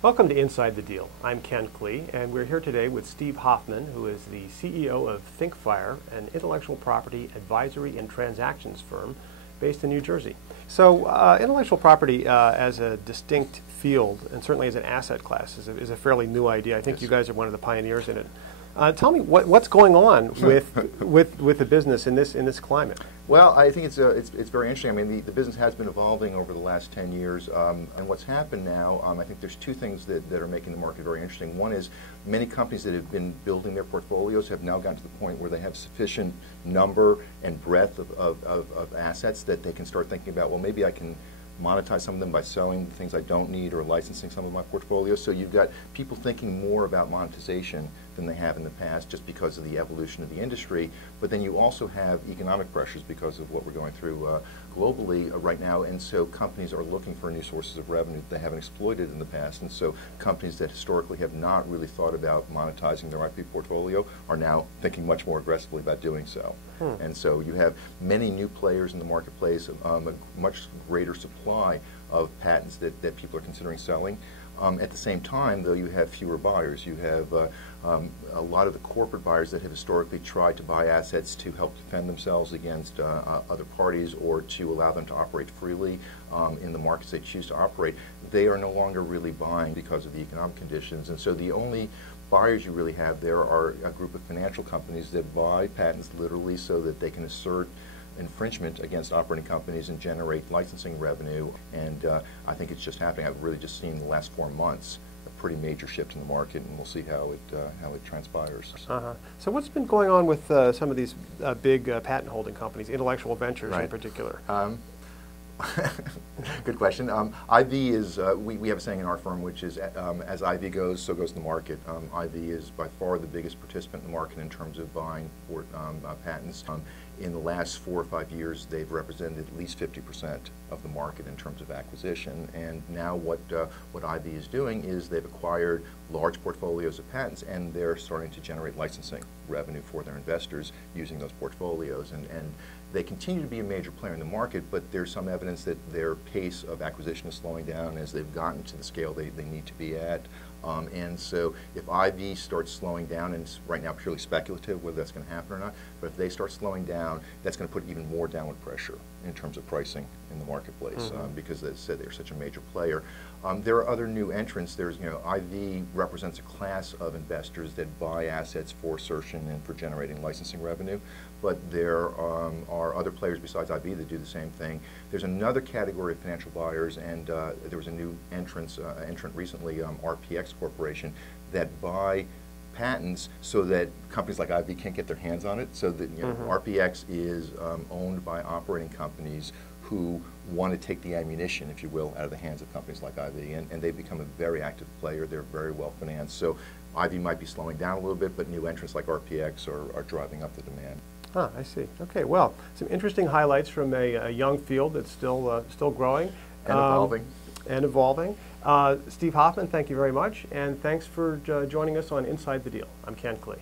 Welcome to Inside the Deal. I'm Ken Klee, and we're here today with Steve Hoffman, who is the CEO of ThinkFire, an intellectual property advisory and transactions firm based in New Jersey. So intellectual property as a distinct field, and certainly as an asset class, is a fairly new idea. I think you guys are one of the pioneers in it. Tell me what's going on with the business in this climate. Well, I think it's very interesting. I mean, the business has been evolving over the last 10 years, and what's happened now, I think there's two things that are making the market very interesting. One is many companies that have been building their portfolios have now gotten to the point where they have sufficient number and breadth of assets that they can start thinking about, well, maybe I can monetize some of them by selling the things I don't need or licensing some of my portfolio. So you've got people thinking more about monetization than they have in the past just because of the evolution of the industry. But then you also have economic pressures because of what we're going through globally right now, and so companies are looking for new sources of revenue that they haven't exploited in the past. And so companies that historically have not really thought about monetizing their IP portfolio are now thinking much more aggressively about doing so. And so you have many new players in the marketplace, a much greater supply of patents that people are considering selling. At the same time, though, you have fewer buyers. You have a lot of the corporate buyers that have historically tried to buy assets to help defend themselves against other parties or to allow them to operate freely in the markets they choose to operate. They are no longer really buying because of the economic conditions, and so the only buyers you really have there are a group of financial companies that buy patents literally so that they can assert infringement against operating companies and generate licensing revenue. And I think it's just happening. I've really just seen in the last 4 months a pretty major shift in the market, and we'll see how it transpires. So what's been going on with some of these big patent holding companies, Intellectual Ventures in particular? Good question. IV is, we have a saying in our firm, which is as IV goes, so goes the market. IV is by far the biggest participant in the market in terms of buying for patents. In the last 4 or 5 years, they've represented at least 50% of the market in terms of acquisition. And now what IV is doing is they've acquired large portfolios of patents, and they're starting to generate licensing revenue for their investors using those portfolios. And they continue to be a major player in the market, but there's some evidence that their pace of acquisition is slowing down as they've gotten to the scale they need to be at. And so if IV starts slowing down, and it's right now purely speculative whether that's going to happen or not, but if they start slowing down, that's going to put even more downward pressure in terms of pricing in the marketplace because, as I said, they're such a major player. There are other new entrants. There's, IV represents a class of investors that buy assets for assertion and for generating licensing revenue, but there are other players besides IV that do the same thing. There's another category of financial buyers, and there was a new entrant recently, RPX Corporation, that buy patents so that companies like IV can't get their hands on it. So that RPX is owned by operating companies who want to take the ammunition, if you will, out of the hands of companies like IV, and they've become a very active player. They're very well financed. So IV might be slowing down a little bit, but new entrants like RPX are driving up the demand. I see. Okay, well, some interesting highlights from a young field that's still growing. And evolving. Steve Hoffman, thank you very much, and thanks for joining us on Inside the Deal. I'm Ken Klee.